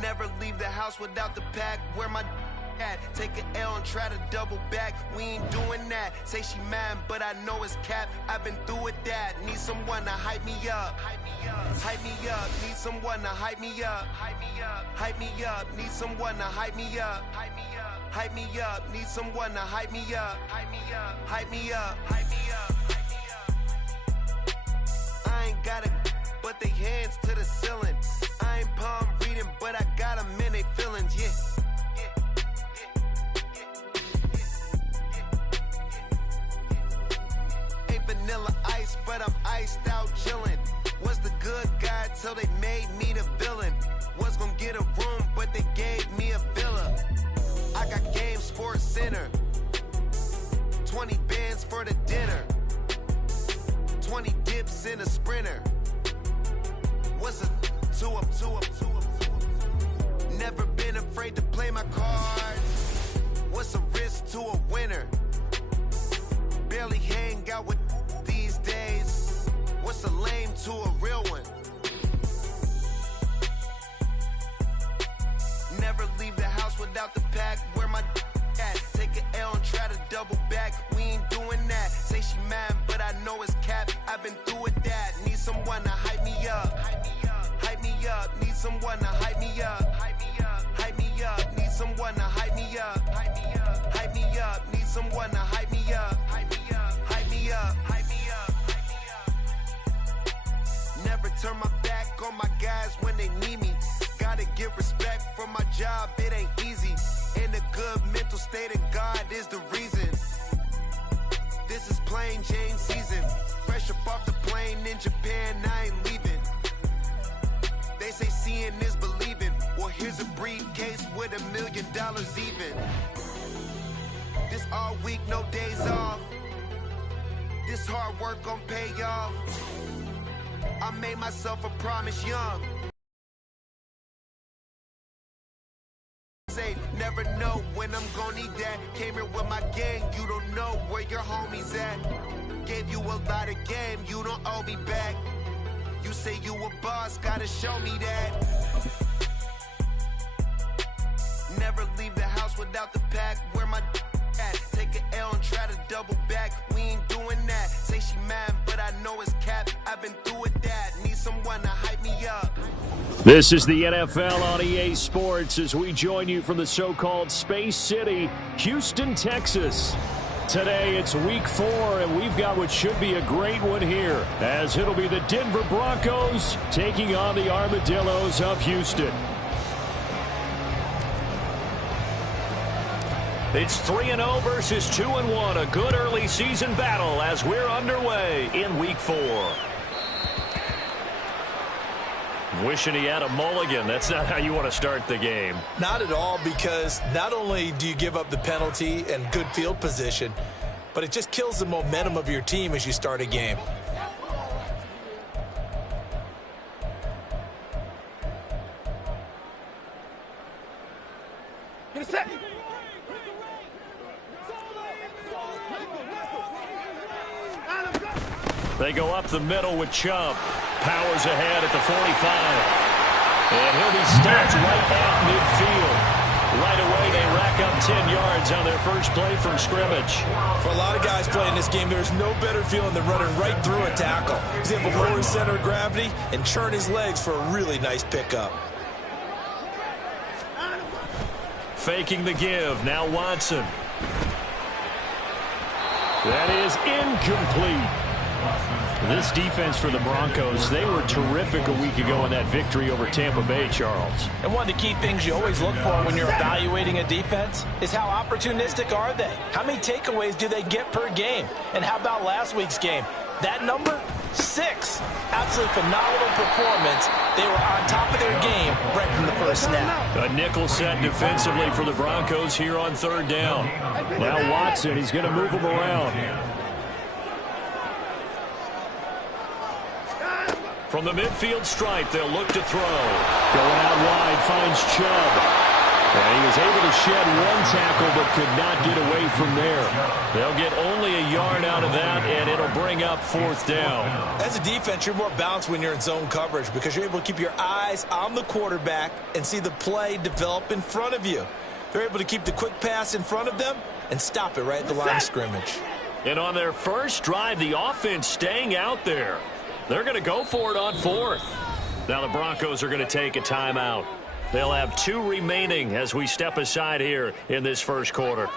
Never leave the house without the pack. Where my at? Take an L and try to double back. We ain't doing that. Say she mad, but I know it's cap. I've been through with that. Need someone to hype me up. Hype me up. Hype me up. Need someone to hype me up. Hype me up. Hype me up. Need someone to hype me up. Hype me up. Hype me up. Need someone to hype me up. Hype me up. Hype me up. Hype me up. I ain't got it, but they hands to the ceiling. I ain't palm reading, but I got them in they feelings, yeah. Ain't vanilla ice, but I'm iced out chillin'. Was the good guy till they made me the villain. Was gonna get a room, but they gave me a villa. I got game Sports Center. 20 bands for the dinner. 20 dips in a sprinter. What's a two up? Never been afraid to play my cards. What's a risk to a winner? Barely hang out with these days. What's a lame to a real one? Never leave the house without the pack. Where my at? Take an L and try to double back. We ain't doing that. Say she mad, but I know it's cap. I've been through with that. Need someone to hype me up. Hype me up. Hype me up. Need someone to hype me up. Hype me up. Hype me up. Need someone to hype me up. Hype me up. Hype me up. Need someone to hype me up. Hype me up. Hype me up. Hype me up. Hype me up. Never turn my back on my guys when they need me. Gotta get respect for my job. It ain't easy. In a good mental state, and God is the reason. This is plain Jane season. Fresh up off the plane in Japan, I ain't leaving. They say seeing is believing. Well, here's a briefcase with $1 million even. This all week, no days off. This hard work gon' pay off. I made myself a promise young. Say, never know when I'm gon' need that. Came here with my gang, you don't know where your homies at. Gave you a lot of game, you don't owe me back. You say you a boss, gotta show me that. Never leave the house without the pack. Where my at? Take an L and try to double back. We ain't doing that. Say she mad, but I know it's cap. I've been through with that. Need someone to hype me up. This is the NFL on EA Sports as we join you from the so-called Space City, Houston, Texas. Today it's week 4, and we've got what should be a great one here, as it'll be the Denver Broncos taking on the Armadillos of Houston. It's 3-0 versus 2-1, a good early season battle as we're underway in week 4. Wishing he had a mulligan. That's not how you want to start the game. Not at all, because not only do you give up the penalty and good field position, but it just kills the momentum of your team as you start a game. Get a set. They go up the middle with Chubb. Powers ahead at the 45. And he'll be stopped right at midfield. Right away, they rack up 10 yards on their first play from scrimmage. For a lot of guys playing this game, there's no better feeling than running right through a tackle. He's able to lower his center of gravity and churn his legs for a really nice pickup. Faking the give. Now Watson. That is incomplete. This defense for the Broncos, they were terrific a week ago in that victory over Tampa Bay, Charles. And one of the key things you always look for when you're evaluating a defense is how opportunistic are they? How many takeaways do they get per game? And how about last week's game? That number, 6. Absolutely phenomenal performance. They were on top of their game right from the first snap. A nickel set defensively for the Broncos here on 3rd down. Now Watson, he's going to move him around. From the midfield stripe, they'll look to throw. Going out wide, finds Chubb. And he was able to shed one tackle but could not get away from there. They'll get only a yard out of that, and it'll bring up 4th down. As a defense, you're more balanced when you're in zone coverage because you're able to keep your eyes on the quarterback and see the play develop in front of you. They're able to keep the quick pass in front of them and stop it right at the line of scrimmage. And on their first drive, the offense staying out there. They're going to go for it on 4th. Now the Broncos are going to take a timeout. They'll have 2 remaining as we step aside here in this first quarter.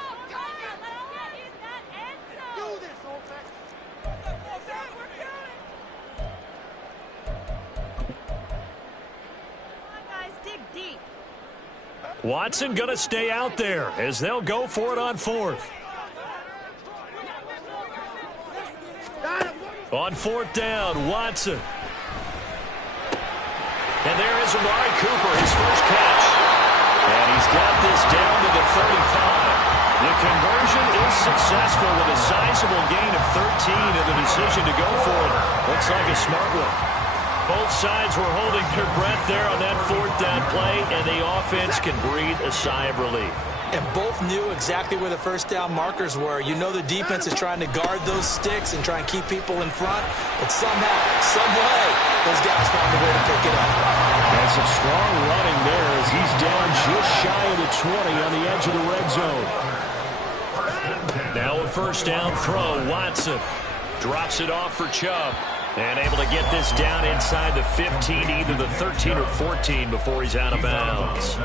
Watson going to stay out there as they'll go for it on 4th. On 4th down, Watson. And there is Amari Cooper, his first catch. And he's got this down to the 35. The conversion is successful with a sizable gain of 13 and the decision to go for it. Looks like a smart one. Both sides were holding their breath there on that 4th down play, and the offense can breathe a sigh of relief. And both knew exactly where the first down markers were. You know the defense is trying to guard those sticks and try and keep people in front. But somehow, some way, those guys found a way to pick it up. And some strong running there as he's down just shy of the 20 on the edge of the red zone. Now a first down throw. Watson drops it off for Chubb. And able to get this down inside the 15, either the 13 or 14 before he's out of bounds.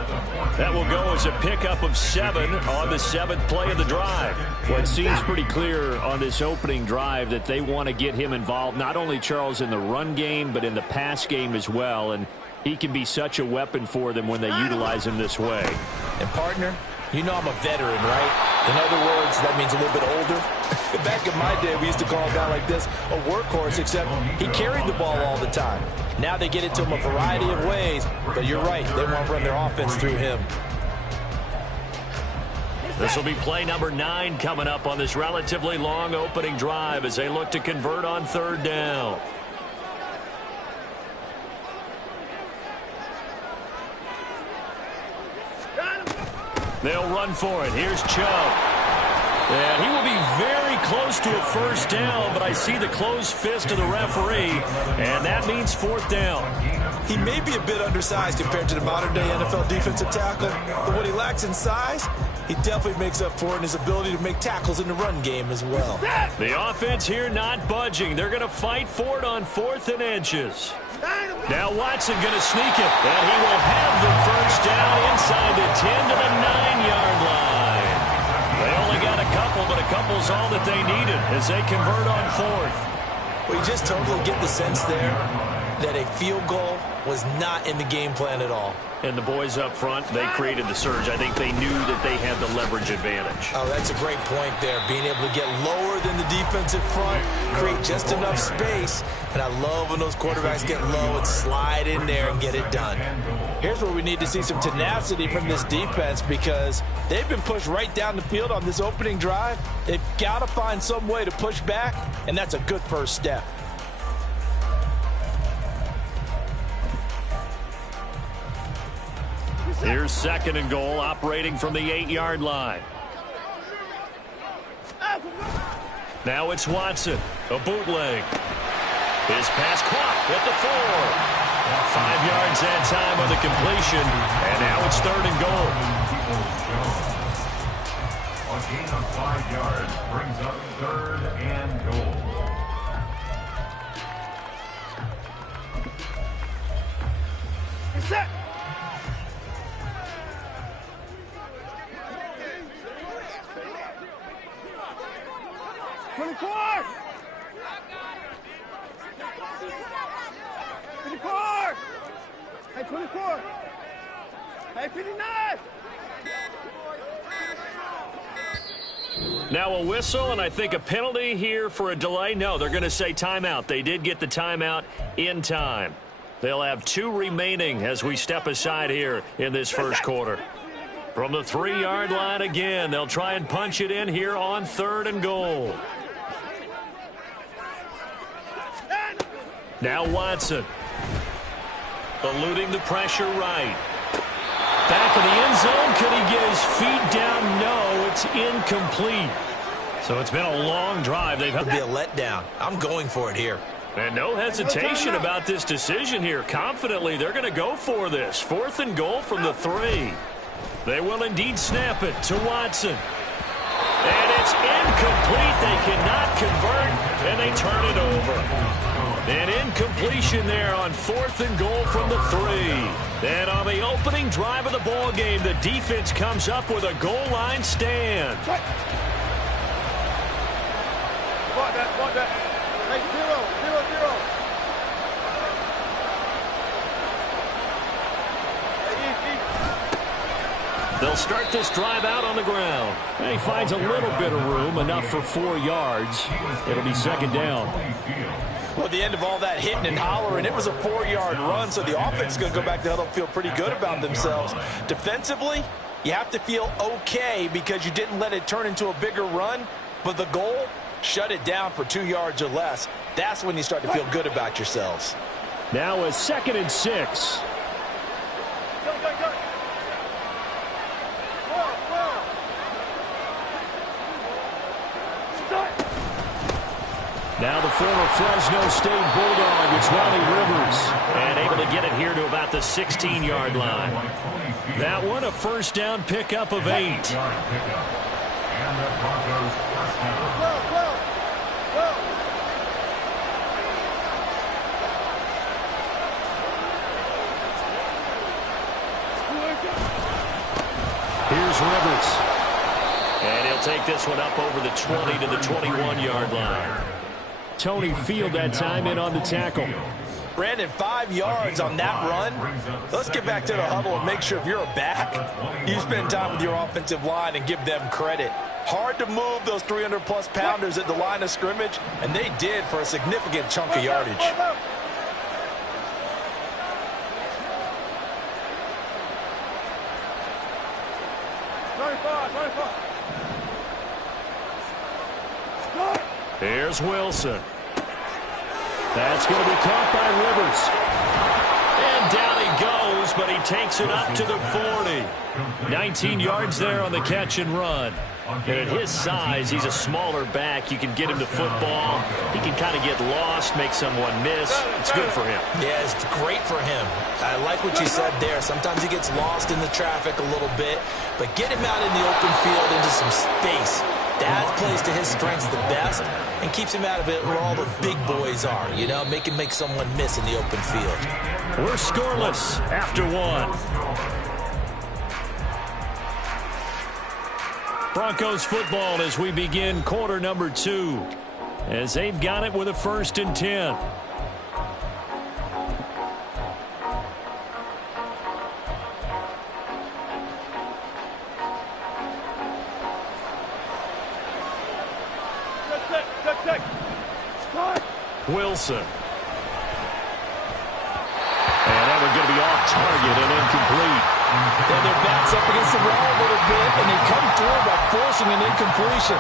That will go as a pickup of 7 on the 7th play of the drive. Well, it seems pretty clear on this opening drive that they want to get him involved, not only, Charles, in the run game, but in the pass game as well. And he can be such a weapon for them when they utilize him this way. And, partner, you know I'm a veteran, right? In other words, that means a little bit older. Back in my day, we used to call a guy like this a workhorse, except he carried the ball all the time. Now they get it to him a variety of ways, but you're right, they want to run their offense through him. This will be play number 9 coming up on this relatively long opening drive as they look to convert on 3rd down. They'll run for it. Here's Chubb. And he will be very close to a first down, but I see the closed fist of the referee, and that means 4th down. He may be a bit undersized compared to the modern-day NFL defensive tackle, but what he lacks in size, he definitely makes up for it in his ability to make tackles in the run game as well. The offense here not budging. They're going to fight for it on 4th and inches. Now Watson going to sneak it, and he will have the first down inside the 10 to the 9-yard line. They only got a couple, but a couple's all that they needed as they convert on 4th. Well, you just totally get the sense there that a field goal was not in the game plan at all. And the boys up front, they created the surge. I think they knew that they had the leverage advantage. Oh, that's a great point there. Being able to get lower than the defensive front, create just enough space. And I love when those quarterbacks get low and slide in there and get it done. Here's where we need to see some tenacity from this defense because they've been pushed right down the field on this opening drive. They've got to find some way to push back, and that's a good first step. Here's 2nd and goal, operating from the 8-yard line. Now it's Watson, a bootleg. His pass caught at the 4. 5 yards that time on the completion, and now it's 3rd and goal. A gain of 5 yards brings up 3rd and goal. Set. Hey, 24. Hey, 59. Now a whistle, and I think a penalty here for a delay. No, they're going to say timeout. They did get the timeout in time. They'll have 2 remaining as we step aside here in this first quarter. From the 3-yard line again, they'll try and punch it in here on 3rd and goal. Now Watson. Eluding the pressure right. Back in the end zone. Could he get his feet down? No, it's incomplete. So it's been a long drive. They've had to be a letdown. I'm going for it here. And no hesitation about this decision here. Confidently, they're going to go for this. 4th and goal from the 3. They will indeed snap it to Watson. And it's incomplete. They cannot convert, and they turn it over. An incompletion there on 4th and goal from the 3. And on the opening drive of the ball game, the defense comes up with a goal line stand. Block that. Hey, 0-0-0. They'll start this drive out on the ground. And he finds a little bit of room, enough for 4 yards. It'll be 2nd down. Well, at the end of all that hitting and hollering, it was a 4-yard run, so the offense is going to go back to huddle, feel pretty good about themselves. Defensively, you have to feel okay because you didn't let it turn into a bigger run, but the goal, shut it down for 2 yards or less. That's when you start to feel good about yourselves. Now a 2nd and 6. Now the former Fresno State Bulldog, it's Ronnie Rivers. And able to get it here to about the 16-yard line. That one a 1st down pickup of 8. And the Broncos first down. Here's Rivers. And he'll take this one up over the 20 to the 21-yard line. Tony Field that time in on the tackle. Brandon, 5 yards on that run. Let's get back to the huddle and make sure if you're a back, you spend time with your offensive line and give them credit. Hard to move those 300-plus pounders at the line of scrimmage, and they did for a significant chunk of yardage. Here's Wilson. That's going to be caught by Rivers. And down he goes, but he takes it up to the 40. 19 yards there on the catch and run. And at his size, he's a smaller back. You can get him to football. He can kind of get lost, make someone miss. It's good for him. Yeah, it's great for him. I like what you said there. Sometimes he gets lost in the traffic a little bit, but get him out in the open field into some space. That plays to his strengths the best and keeps him out of it where all the big boys are, you know, make someone miss in the open field. We're scoreless after 1. Broncos football as we begin quarter number 2, as they've got it with a 1st and 10. Wilson. And that one's going to be off target and incomplete. And their back's up against the wall a little bit, and they come through by forcing an incompletion.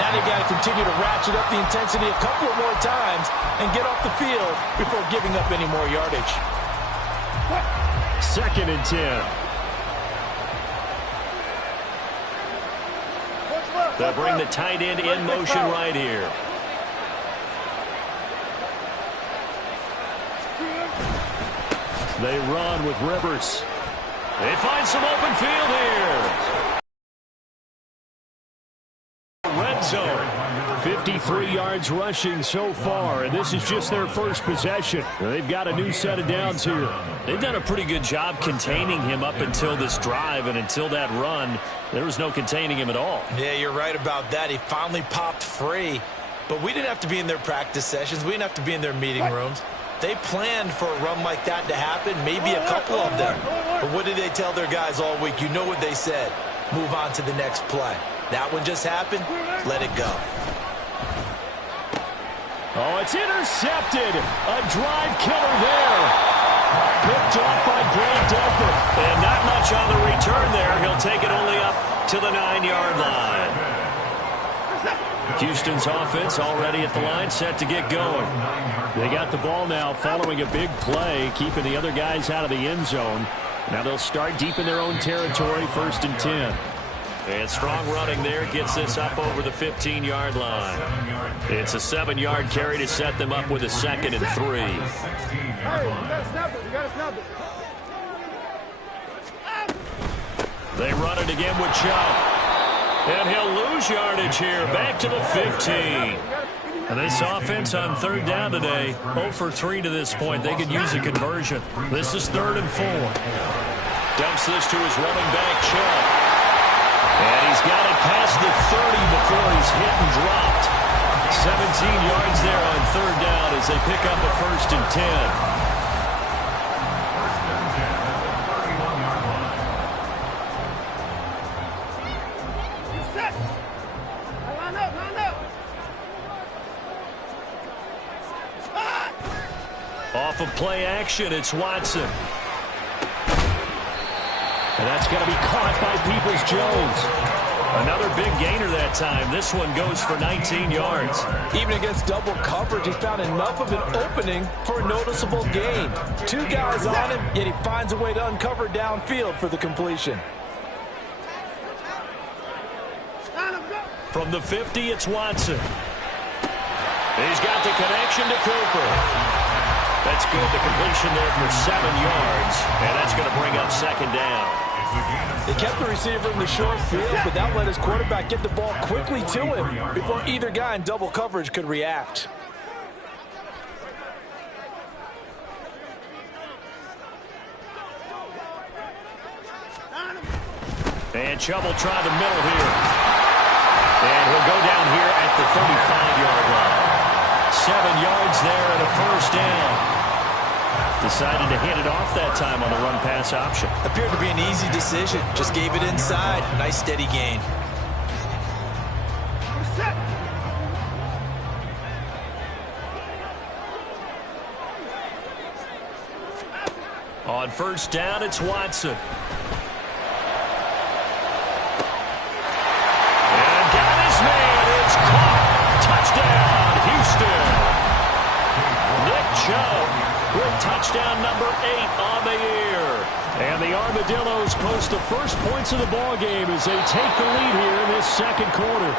Now they've got to continue to ratchet up the intensity a couple of more times and get off the field before giving up any more yardage. 2nd and 10. They'll bring the tight end in motion right here. They run with Rivers. They find some open field here. Red zone. 53 yards rushing so far, and this is just their first possession. They've got a new set of downs here. They've done a pretty good job containing him up until this drive, and until that run, there was no containing him at all. Yeah, you're right about that. He finally popped free, but we didn't have to be in their practice sessions. We didn't have to be in their meeting rooms. They planned for a run like that to happen, maybe a couple of them. But what did they tell their guys all week? You know what they said. Move on to the next play. That one just happened. Let it go. Oh, it's intercepted. A drive killer there. Picked off by Grant Delpit. And not much on the return there. He'll take it only up to the 9-yard line. Houston's offense already at the line, set to get going. They got the ball now following a big play, keeping the other guys out of the end zone. Now they'll start deep in their own territory, 1st and 10. And strong running there gets this up over the 15-yard line. It's a 7-yard carry to set them up with a 2nd and 3. Hey, you gotta snap it. You gotta snap it. They run it again with Chubb. And he'll lose yardage here, back to the 15. And this offense on 3rd down today, 0 for 3 to this point. They could use a conversion. This is 3rd and 4. Dumps this to his running back, Chubb. And he's got it past the 30 before he's hit and dropped. 17 yards there on 3rd down as they pick up a 1st and 10. Off of play action, it's Watson. And that's going to be caught by Peoples-Jones. Another big gainer that time. This one goes for 19 yards. Even against double coverage, he found enough of an opening for a noticeable gain. 2 guys on him, yet he finds a way to uncover downfield for the completion. From the 50, it's Watson. He's got the connection to Cooper. That's good. The completion there for 7 yards, and that's going to bring up 2nd down. They kept the receiver in the short field, but that let his quarterback get the ball quickly to him before either guy in double coverage could react. And Chubb will try the middle here. And he'll go down here at the 35-yard line. 7 yards there and a 1st down. Decided to hand it off that time on the run-pass option. Appeared to be an easy decision. Just gave it inside. Nice steady gain. On 1st down, it's Watson. And got his man. It's caught. Touchdown, Houston. Nick Chubb with touchdown number 8 on the year. And the Armadillos post the first points of the ball game as they take the lead here in this 2nd quarter.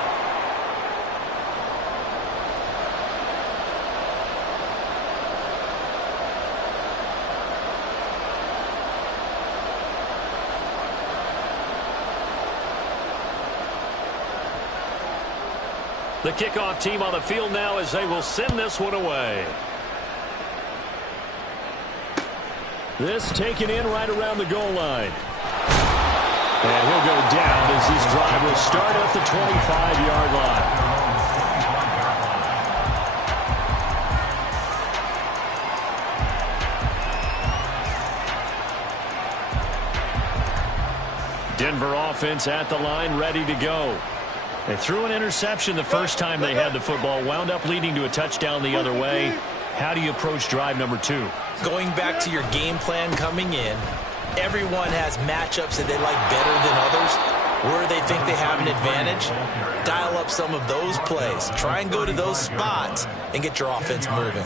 The kickoff team on the field now as they will send this one away. This taken in right around the goal line. And he'll go down as this drive will start at the 25-yard line. Denver offense at the line, ready to go. They threw an interception the first time they had the football, wound up leading to a touchdown the other way. How do you approach drive number 2? Going back to your game plan coming in, everyone has matchups that they like better than others. Where they think they have an advantage, dial up some of those plays. Try and go to those spots and get your offense moving.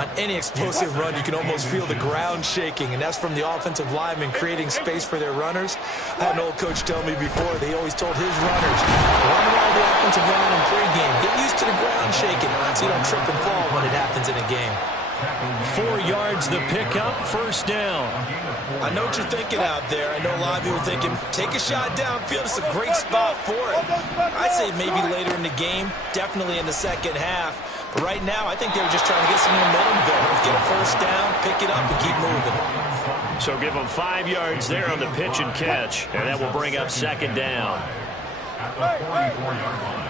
On any explosive run, you can almost feel the ground shaking, and that's from the offensive linemen creating space for their runners. I had an old coach tell me before, they always told his runners, run around the offensive line in pregame. Get used to the ground shaking so you don't trip and fall when it happens in a game. 4 yards the pickup, 1st down. I know what you're thinking out there. I know a lot of you are thinking, take a shot downfield. It's a great spot for it. I'd say maybe later in the game, definitely in the second half. But right now, I think they were just trying to get some momentum going. Get a 1st down, pick it up, and keep moving. So give them 5 yards there on the pitch and catch, and that will bring up 2nd down. At the 44-yard line.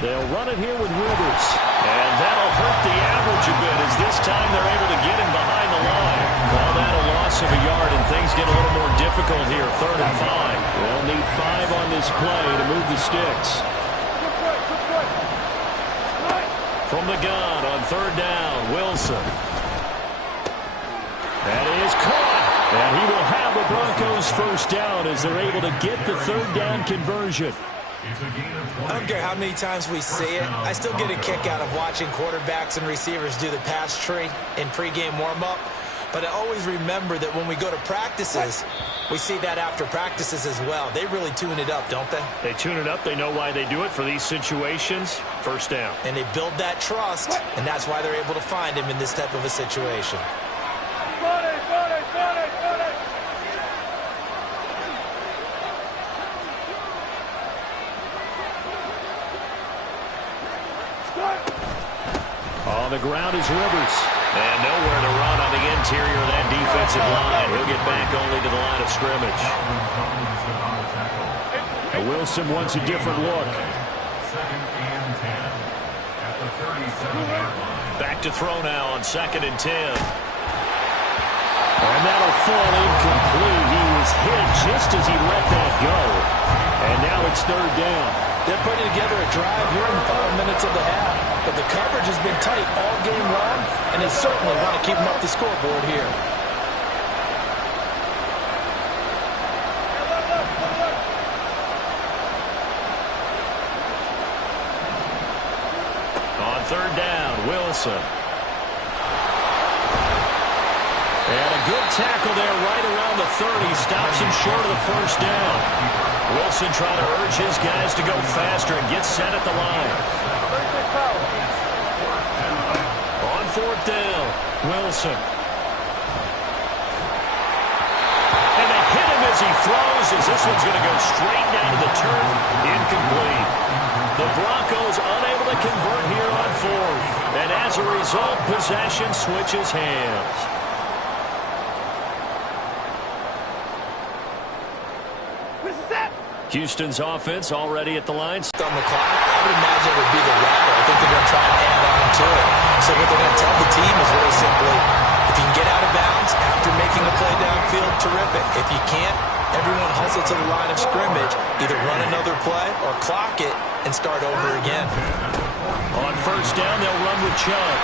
They'll run it here with Rivers. And that'll hurt the average a bit as this time they're able to get him behind the line. Call that a loss of a yard, and things get a little more difficult here. 3rd and 5. They'll need 5 on this play to move the sticks. From the gun on 3rd down, Wilson. That is caught. And he will have the Broncos 1st down as they're able to get the 3rd down conversion. I don't care how many times we see it. I still get a kick out of watching quarterbacks and receivers do the pass tree in pregame warm-up. But I always remember that when we go to practices, we see that after practices as well. They really tune it up, don't they? They tune it up. They know why they do it for these situations. First down. And they build that trust, and that's why they're able to find him in this type of a situation. On the ground is Rivers. And nowhere to run on the interior of that defensive line. He'll get back only to the line of scrimmage. Wilson wants a different look. Back to throw now on 2nd and 10. And that'll fall incomplete. He was hit just as he let that go. And now it's 3rd down. They're putting together a drive here in the final minutes of the half. But the coverage has been tight all game long, and they certainly want to keep them up the scoreboard here. On 3rd down, Wilson. And a good tackle there right around the 30. Stops him short of the 1st down. Wilson trying to urge his guys to go faster and get set at the line. On 4th down, Wilson. And they hit him as he throws, as this one's going to go straight down to the turf. Incomplete. The Broncos unable to convert here on 4th. And as a result, possession switches hands. Houston's offense already at the line. On the clock, I would imagine it would be the latter. I think they're going to try and add on to it. So what they're going to tell the team is very simply, if you can get out of bounds after making a play downfield, terrific. If you can't, everyone hustle to the line of scrimmage, either run another play or clock it and start over again. On 1st down, they'll run with Chubb.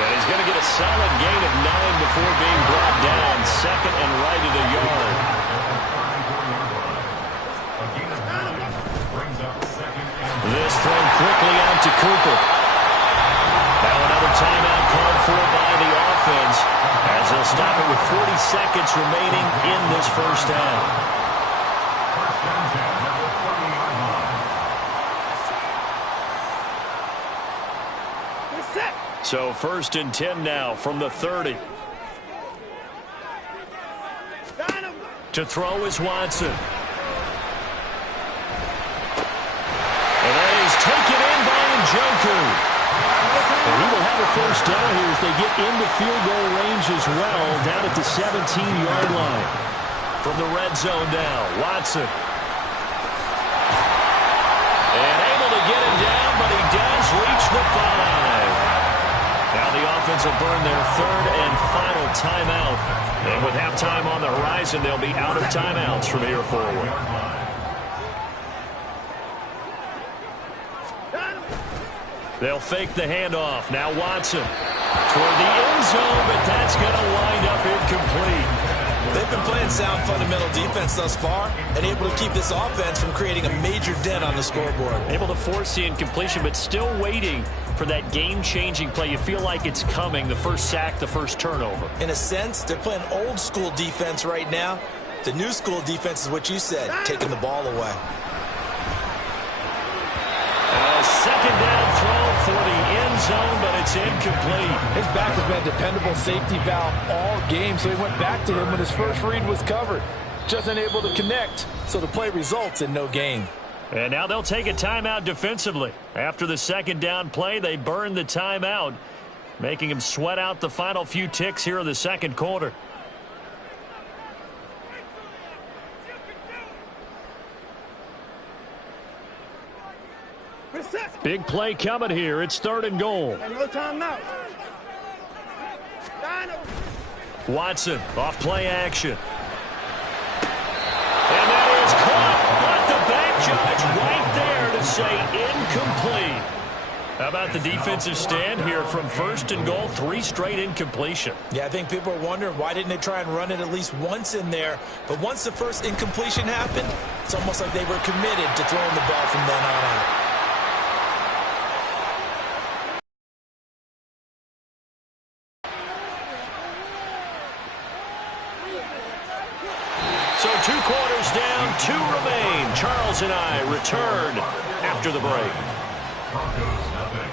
And he's going to get a solid gain of 9 before being brought down. 2nd and right at a yard. This thrown quickly out to Cooper. Now another timeout called for by the offense as they'll stop it with 40 seconds remaining in this 1st half. So 1st and 10 now from the 30. To throw is Watson. Taken in by Njoku. And he will have a 1st down here as they get into field goal range as well, down at the 17-yard line. From the red zone now, Watson. And able to get him down, but he does reach the 5. Now the offense will burn their 3rd and final timeout. And with halftime on the horizon, they'll be out of timeouts from here forward. They'll fake the handoff. Now Watson toward the end zone, but that's going to wind up incomplete. They've been playing sound fundamental defense thus far and able to keep this offense from creating a major dent on the scoreboard. Able to force the incompletion, but still waiting for that game-changing play. You feel like it's coming, the first sack, the first turnover. In a sense, they're playing old-school defense right now. The new school defense is what you said, taking the ball away. A 2nd down throw for the end zone, but it's incomplete. His back has been a dependable safety valve all game, so he went back to him when his first read was covered. Just unable to connect, so the play results in no gain. And now they'll take a timeout defensively. After the 2nd down play, they burn the timeout, making him sweat out the final few ticks here in the 2nd quarter. Big play coming here. It's 3rd and goal. No timeout. Watson off play action. And that is caught. But the back judge right there to say incomplete. How about the defensive stand here from 1st and goal? 3 straight incompletion. Yeah, I think people are wondering why didn't they try and run it at least once in there. But once the first incompletion happened, it's almost like they were committed to throwing the ball from then on out. So 2 quarters down, 2 remain. Charles and I return after the break. Broncos nothing.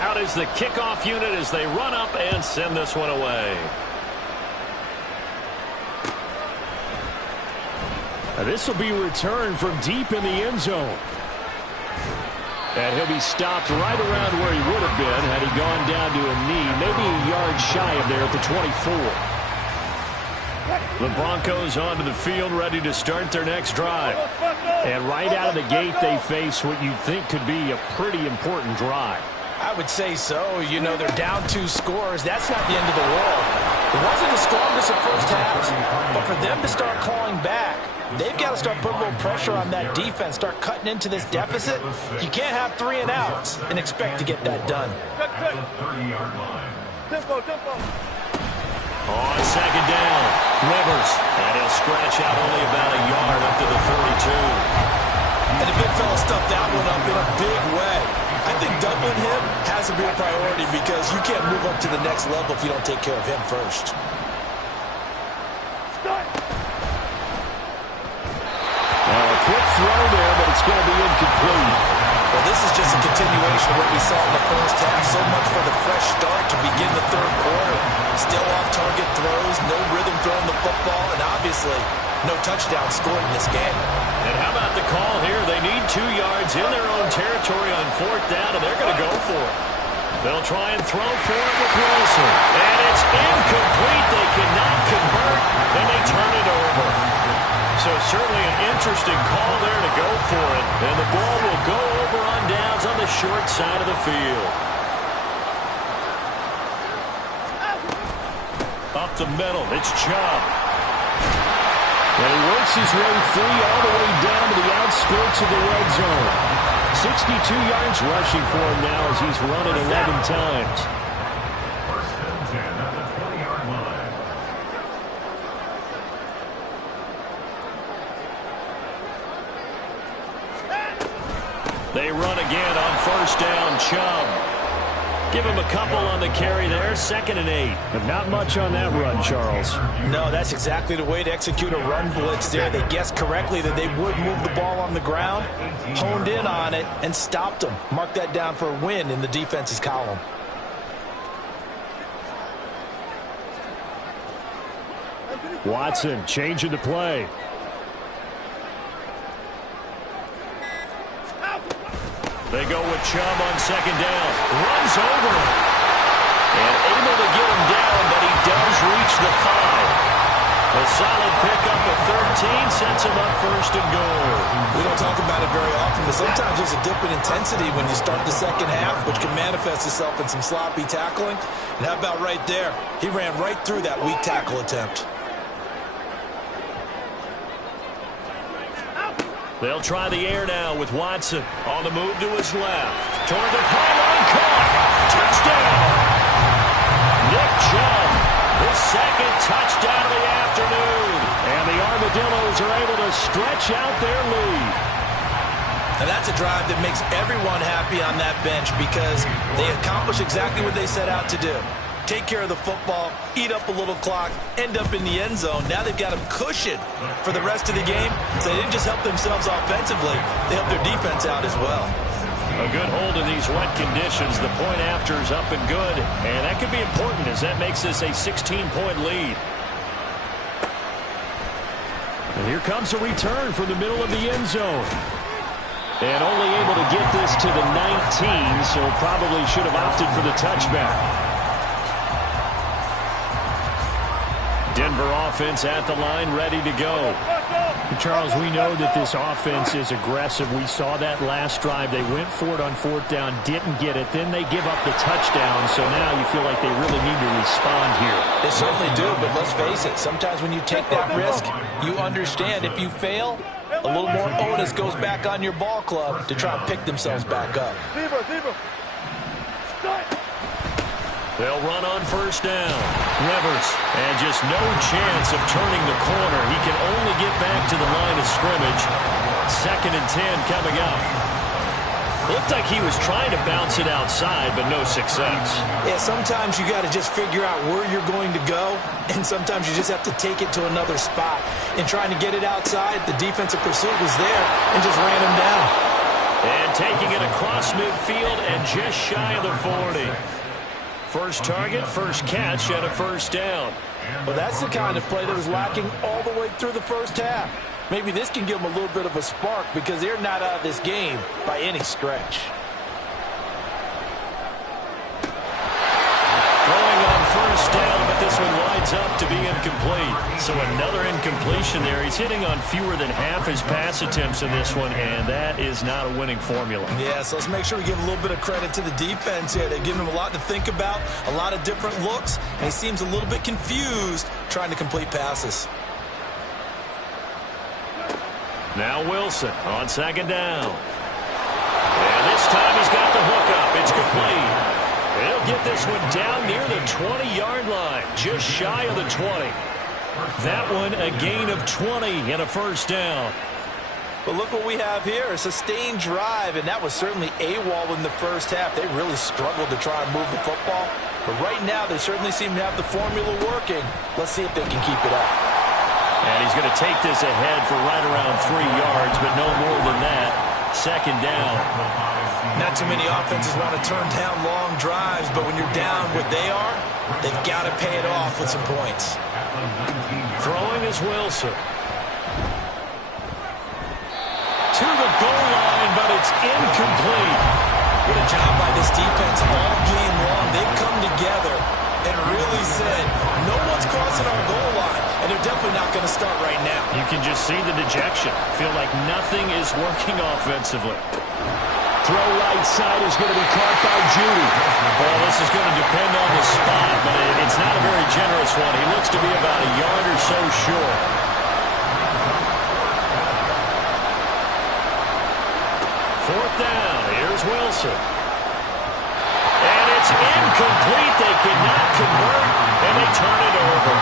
Out is the kickoff unit as they run up and send this one away. This will be returned from deep in the end zone. And he'll be stopped right around where he would have been had he gone down to a knee, maybe a yard shy of there at the 24. The Broncos onto the field ready to start their next drive. And right out of the gate, they face what you'd think could be a pretty important drive. I would say so. You know, they're down 2 scores. That's not the end of the world. It wasn't the strongest of first halves, but for them to start clawing back, they've got to start putting a little pressure on that defense, start cutting into this deficit. You can't have 3 and outs and expect to get that done. At the 30-yard line. Tempo. On second down, Rivers. And he'll scratch out only about a yard up to the 42. And the big fella stuffed that one up in a big way. I think doubling him has to be a priority because you can't move up to the next level if you don't take care of him first. A quick throw there, but it's going to be incomplete. Well, this is just a continuation of what we saw in the first half. So much for the fresh start to begin the third quarter. Still off-target throws, no rhythm throwing the football, and obviously no touchdown scored in this game. And how about the call here? They need 2 yards in their own territory on 4th down, and they're going to go for it. They'll try and throw for it with Wilson. And it's incomplete. They cannot convert, and they turn it over. So certainly an interesting call there to go for it. And the ball will go over on downs on the short side of the field. Up the middle, it's Chubb. And he works his way free all the way down to the outskirts of the red zone. 62 yards rushing for him now as he's run it 11 times. First and 10 at the 20-yard line. They run again on 1st down, Chubb. Give him a couple on the carry there, 2nd and 8. But not much on that run, Charles. No, that's exactly the way to execute a run blitz there. They guessed correctly that they would move the ball on the ground, honed in on it, and stopped them. Mark that down for a win in the defense's column. Watson changing the play. They go with Chubb on 2nd down. Runs over him. And able to get him down, but he does reach the 5. A solid pickup at 13 sets him up 1st and goal. We don't talk about it very often, but sometimes there's a dip in intensity when you start the second half, which can manifest itself in some sloppy tackling. And how about right there? He ran right through that weak tackle attempt. They'll try the air now with Watson on the move to his left. Toward the pylon, caught. Touchdown. Nick Chubb, his 2nd touchdown of the afternoon. And the Armadillos are able to stretch out their lead. And that's a drive that makes everyone happy on that bench because they accomplish exactly what they set out to do. Take care of the football, eat up a little clock, end up in the end zone. Now they've got them cushioned for the rest of the game. So they didn't just help themselves offensively, they helped their defense out as well. A good hold in these wet conditions. The point after is up and good. And that could be important as that makes this a 16-point lead. And here comes a return from the middle of the end zone. And only able to get this to the 19, so probably should have opted for the touchback. Denver offense at the line, ready to go. Charles, we know that this offense is aggressive. We saw that last drive. They went for it on 4th down, didn't get it. Then they give up the touchdown, so now you feel like they really need to respond here. They certainly do, but let's face it. Sometimes when you take that risk, you understand if you fail, a little more onus goes back on your ball club to try and pick themselves back up. They'll run on first down. Rivers, and just no chance of turning the corner. He can only get back to the line of scrimmage. 2nd and 10 coming up. Looked like he was trying to bounce it outside, but no success. Yeah, sometimes you got to just figure out where you're going to go, and sometimes you just have to take it to another spot. In trying to get it outside, the defensive pursuit was there and just ran him down. And taking it across midfield and just shy of the 40. First target, first catch, and a first down. Well, that's the kind of play that was lacking all the way through the first half. Maybe this can give them a little bit of a spark because they're not out of this game by any stretch. Throwing on first down, but this one winds up to be incomplete. So another incompletion there. He's hitting on fewer than half his pass attempts in this one, and that is not a winning formula. Yeah, so let's make sure we give a little bit of credit to the defense here. They've given him a lot to think about, a lot of different looks, and he seems a little bit confused trying to complete passes. Now Wilson on 2nd down. And this time he's got the hook up. It's complete. He'll get this one down near the 20-yard line, just shy of the 20. That one a gain of 20 and a first down. But look what we have here, a sustained drive, and that was certainly AWOL in the first half. They really struggled to try and move the football. But right now they certainly seem to have the formula working. Let's see if they can keep it up. And he's going to take this ahead for right around 3 yards, but no more than that. 2nd down. Not too many offenses want to turn down long drives, but when you're down what they are, they've got to pay it off with some points. Throwing is Wilson. To the goal line, but it's incomplete. What a job by this defense all game long. They've come together and really said, no one's crossing our goal line, and they're definitely not going to start right now. You can just see the dejection. Feel like nothing is working offensively. Throw right side is going to be caught by Judy. Well, this is going to depend on the spot, but it's not a very generous one. He looks to be about a yard or so short. 4th down. Here's Wilson. And it's incomplete. They cannot convert, and they turn it over.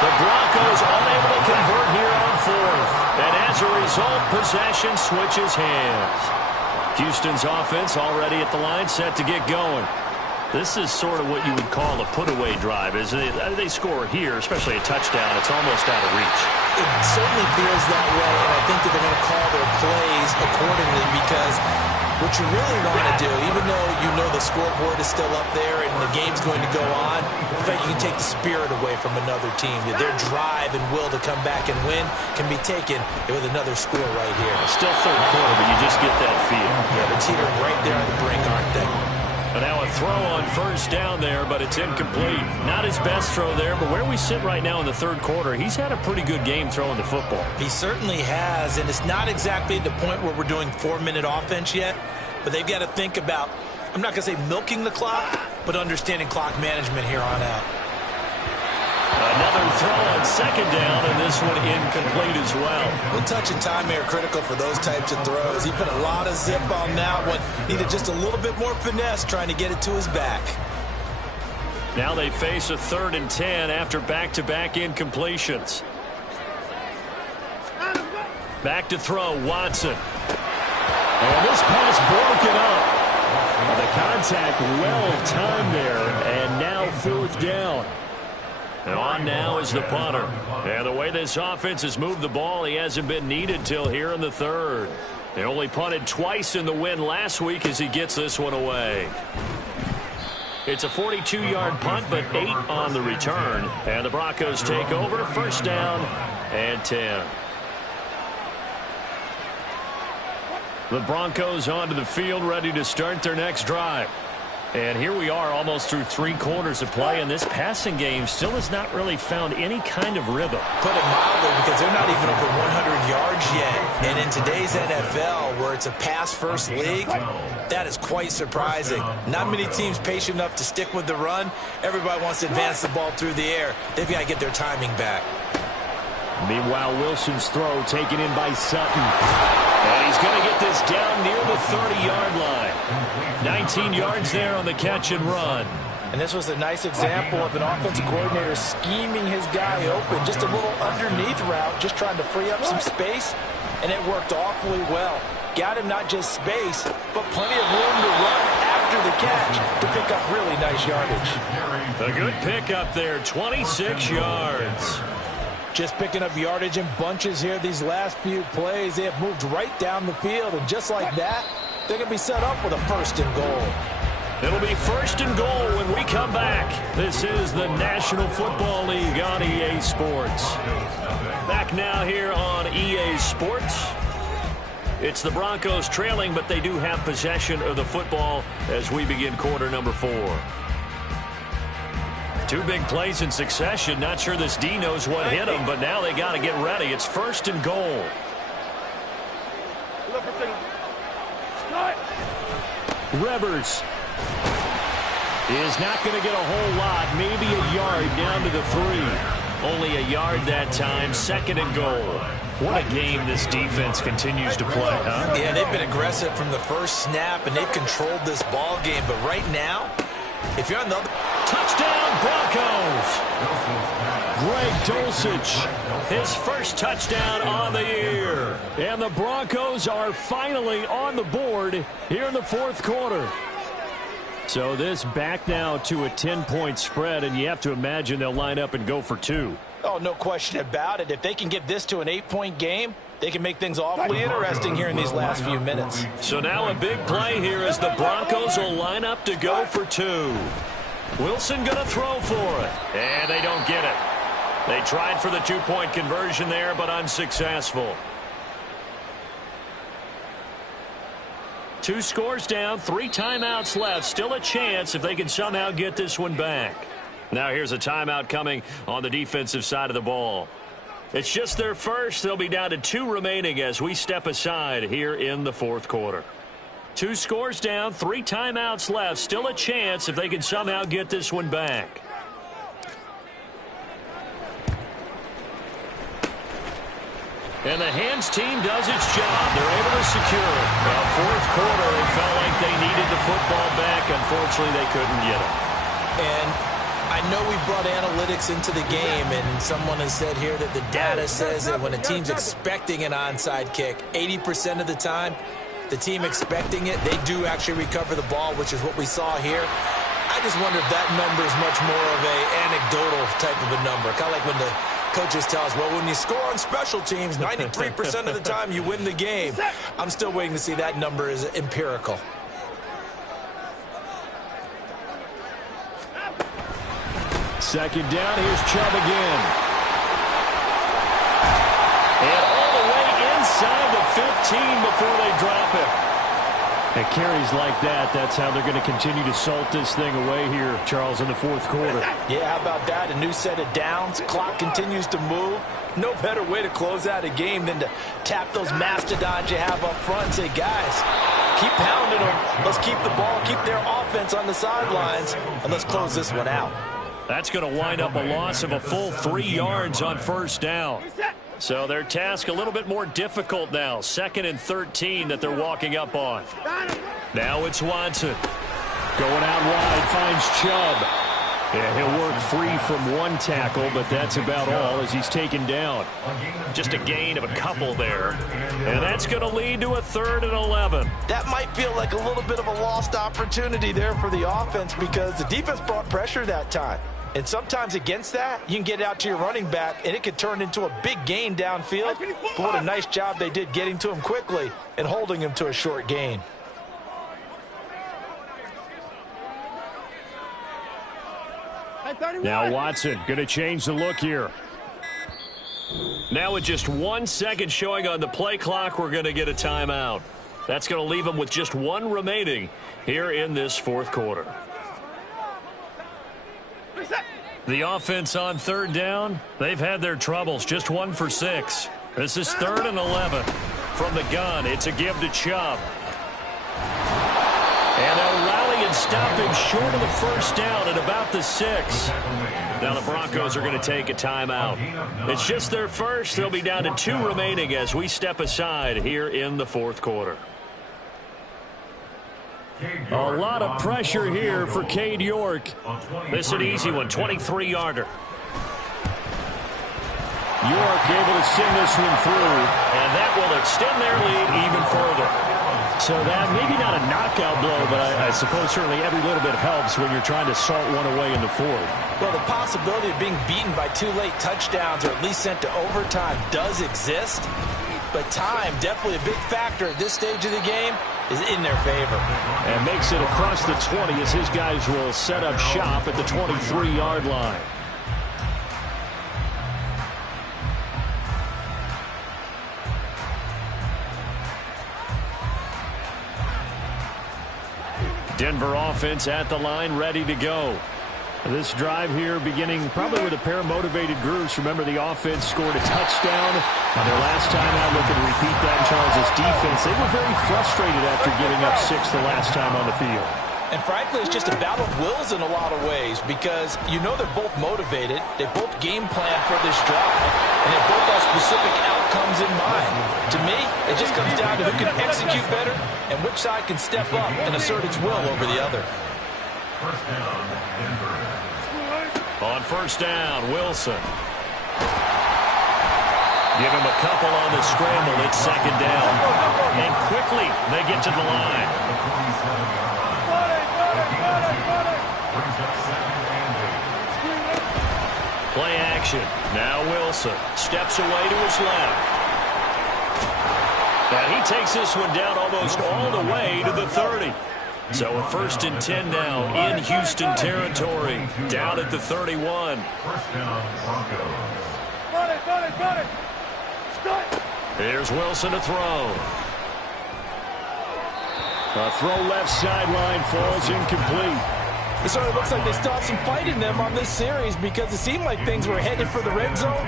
The Broncos unable to convert here on 4th. And as a result, possession switches hands. Houston's offense already at the line, set to get going. This is sort of what you would call a put-away drive. As they score here, especially a touchdown, it's almost out of reach. It certainly feels that way, and I think that they're going to call their plays accordingly because what you really want to do, even though you know the scoreboard is still up there and the game's going to go on, in fact, you can take the spirit away from another team. Their drive and will to come back and win can be taken with another score right here. Still 3rd quarter, but you just get that feel. Yeah, they're teetering right there on the brink, aren't they? And now a throw on first down there, but it's incomplete. Not his best throw there, but where we sit right now in the 3rd quarter, he's had a pretty good game throwing the football. He certainly has, and it's not exactly at the point where we're doing 4-minute offense yet, but they've got to think about, I'm not going to say milking the clock, but understanding clock management here on out. Another throw on 2nd down, and this one incomplete as well. Well, touch and time are critical for those types of throws. He put a lot of zip on that one. Needed just a little bit more finesse trying to get it to his back. Now they face a 3rd and 10 after back-to-back incompletions. Back to throw, Watson. And this pass broken up. The contact well-timed there, and now 4th down. And on now is the punter. And the way this offense has moved the ball, he hasn't been needed till here in the 3rd. They only punted twice in the win last week as he gets this one away. It's a 42-yard punt, but 8 on the return. And the Broncos take over, 1st down and 10. The Broncos onto the field, ready to start their next drive. And here we are almost through 3 quarters of play, and this passing game still has not really found any kind of rhythm. Put it mildly, because they're not even over 100 yards yet. And in today's NFL, where it's a pass-first league, that is quite surprising. Not many teams patient enough to stick with the run. Everybody wants to advance the ball through the air. They've got to get their timing back. Meanwhile, Wilson's throw taken in by Sutton. And he's going to get this down near the 30-yard line. 19 yards there on the catch and run. And this was a nice example of an offensive coordinator scheming his guy open. Just a little underneath route, just trying to free up some space, and it worked awfully well. Got him not just space, but plenty of room to run after the catch to pick up really nice yardage. A good pickup there, 26 yards. Just picking up yardage in bunches here these last few plays. They have moved right down the field, and just like that, they're going to be set up with a 1st and goal. It'll be 1st and goal when we come back. This is the National Football League on EA Sports. Back now here on EA Sports. It's the Broncos trailing, but they do have possession of the football as we begin quarter number 4. 2 big plays in succession. Not sure this D knows what hit him, but now they got to get ready. It's 1st and goal. Rivers is not going to get a whole lot, maybe a yard down to the 3. Only a yard that time, 2nd and goal. What a game this defense continues to play, huh? Yeah, they've been aggressive from the first snap, and they've controlled this ball game. But right now, if you're on the other... Touchdown, Broncos! Greg Dulcich, his first touchdown on the year. And the Broncos are finally on the board here in the 4th quarter. So this back now to a 10-point spread, and you have to imagine they'll line up and go for 2. Oh, no question about it. If they can get this to an 8-point game, they can make things awfully interesting here in these last few minutes. So now a big play here as the Broncos will line up to go for 2. Wilson going to throw for it, and they don't get it. They tried for the 2-point conversion there, but unsuccessful. 2 scores down, 3 timeouts left. Still a chance if they can somehow get this one back. Now here's a timeout coming on the defensive side of the ball. It's just their first. They'll be down to 2 remaining as we step aside here in the 4th quarter. 2 scores down, 3 timeouts left. Still a chance if they can somehow get this one back. And the hands team does its job. They're able to secure it. Well, 4th quarter, it felt like they needed the football back. Unfortunately, they couldn't get it. And I know we brought analytics into the game, and someone has said here that the data says that when a team's expecting an onside kick, 80% of the time, the team expecting it, they do actually recover the ball, which is what we saw here. I just wonder if that number is much more of a anecdotal type of a number. Kind of like when the coaches tell us, well, when you score on special teams, 93% of the time you win the game. I'm still waiting to see that number is empirical. Second down, here's Chubb again. And all the way inside the 15 before they drop it. It carries like that. That's how they're going to continue to salt this thing away here, Charles, in the 4th quarter. Yeah, how about that? A new set of downs. Clock continues to move. No better way to close out a game than to tap those mastodons you have up front and say, guys, keep pounding them. Let's keep the ball, keep their offense on the sidelines, and let's close this one out. That's going to wind up a loss of a full 3 yards on 1st down. So their task a little bit more difficult now. 2nd and 13 that they're walking up on. Now it's Watson. Going out wide, finds Chubb. Yeah, he'll work free from 1 tackle, but that's about all as he's taken down. Just a gain of a couple there. And that's going to lead to a 3rd and 11. That might feel like a little bit of a lost opportunity there for the offense because the defense brought pressure that time. And sometimes against that, you can get out to your running back, and it could turn into a big gain downfield. But what a nice job they did getting to him quickly and holding him to a short gain. Now Watson going to change the look here. Now with just 1 second showing on the play clock, we're going to get a timeout. That's going to leave them with just 1 remaining here in this 4th quarter. The offense on 3rd down, they've had their troubles. Just 1 for 6. This is 3rd and 11. From the gun, it's a give to Chubb. And they'll rally and stop him short of the 1st down at about the 6. Now the Broncos are going to take a timeout. It's just their first. They'll be down to 2 remaining as we step aside here in the fourth quarter. A lot of pressure here for Cade York. This is an easy one, 23-yarder. York able to send this one through, and that will extend their lead even further. So that maybe not a knockout blow, but I suppose certainly every little bit helps when you're trying to salt one away in the fourth. Well, the possibility of being beaten by 2 late touchdowns or at least sent to overtime does exist, but time, definitely a big factor at this stage of the game, is in their favor. And makes it across the 20 as his guys will set up shop at the 23-yard line. Denver offense at the line, ready to go. This drive here beginning probably with a pair of motivated groups. Remember, the offense scored a touchdown on their last time out. Looking to repeat that in Charles' defense. They were very frustrated after giving up 6 the last time on the field. And frankly, it's just a battle of wills in a lot of ways because you know they're both motivated. They both game plan for this drive, and they both have specific outcomes in mind. To me, it just comes down to who can execute better and which side can step up and assert its will over the other. First down, Denver. On first down, Wilson. Give him a couple on the scramble. It's second down. And quickly, they get to the line. Play action. Now Wilson steps away to his left. And he takes this one down almost all the way to the 30. So a 1st and 10 now in Houston territory. Down at the 31. First down, Broncos. Here's Wilson to throw. A throw left sideline falls incomplete. It certainly looks like they still have some fight in them on this series because it seemed like things were headed for the red zone.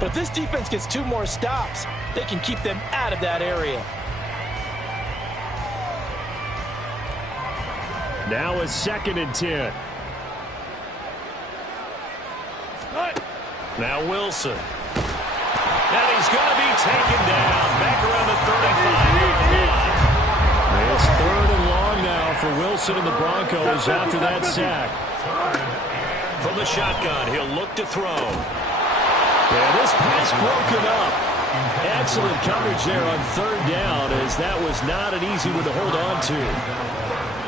But if this defense gets 2 more stops, they can keep them out of that area. Now a 2nd and 10. Now Wilson. And he's going to be taken down back around the 35-yard line. It's 3rd and long now for Wilson and the Broncos after that sack. From the shotgun, he'll look to throw. And this pass broken up. Excellent coverage there on 3rd down, as that was not an easy one to hold on to.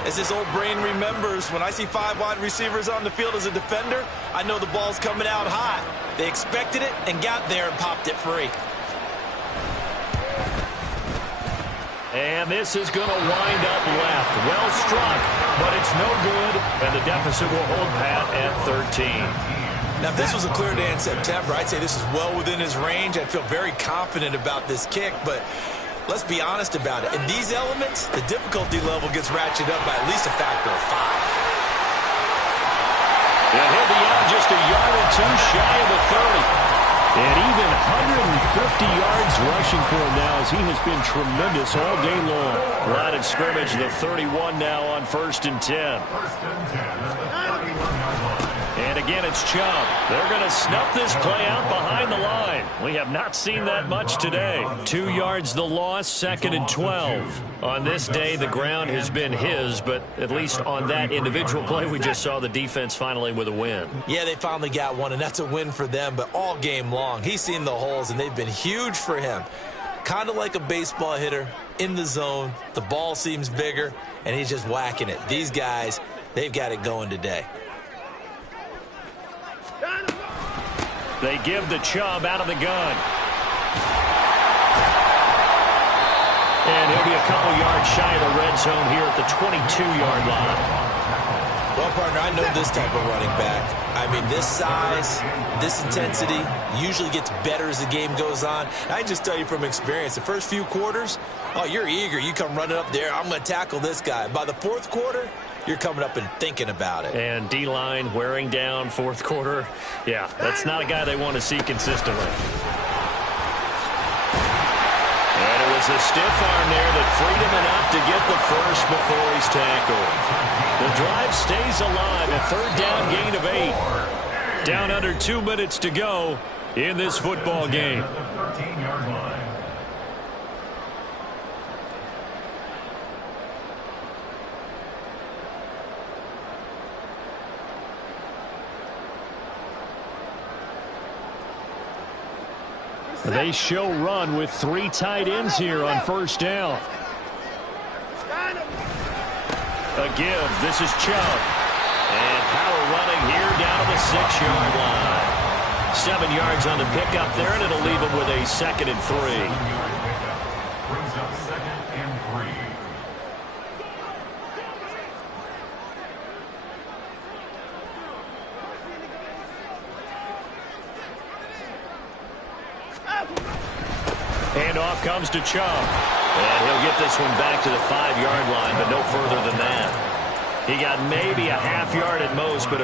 As his old brain remembers, when I see 5 wide receivers on the field as a defender, I know the ball's coming out hot. They expected it and got there and popped it free. And this is going to wind up left. Well struck, but it's no good, and the deficit will hold pat at 13. Now, if this was a clear day in September, I'd say this is well within his range. I'd feel very confident about this kick, but let's be honest about it. In these elements, the difficulty level gets ratcheted up by at least a factor of 5. And he'll be out just a yard or 2 shy of the 30. And even 150 yards rushing for him now, as he has been tremendous all day long. Line of scrimmage, the 31 now on 1st and 10. And again, it's Chubb. They're going to snuff this play out behind the line. We have not seen that much today. 2 yards the loss, 2nd and 12. On this day, the ground has been his, but at least on that individual play, we just saw the defense finally with a win. Yeah, they finally got one, and that's a win for them, but all game long, he's seen the holes, and they've been huge for him. Kind of like a baseball hitter in the zone. The ball seems bigger, and he's just whacking it. These guys, they've got it going today. They give the Chubb out of the gun. And he'll be a couple yards shy of the red zone here at the 22-yard line. Well, partner, I know this type of running back. I mean, this size, this intensity usually gets better as the game goes on. I can just tell you from experience, the first few quarters, oh, you're eager. You come running up there, I'm going to tackle this guy. By the 4th quarter, you're coming up and thinking about it. And D-line wearing down 4th quarter. Yeah, that's not a guy they want to see consistently. And it was a stiff arm there that freed him enough to get the first before he's tackled. The drive stays alive. A 3rd down gain of 8. Down under 2 minutes to go in this football game. At the 13-yard line. They show run with 3 tight ends here on first down. A give. This is Chubb. And power running here down to the 6-yard line. 7 yards on the pickup there, and it'll leave him with a 2nd and 3. 7-yard pickup. Brings up 2nd and 3. Handoff comes to Chubb. And he'll get this one back to the 5-yard line, but no further than that. He got maybe a half yard at most, but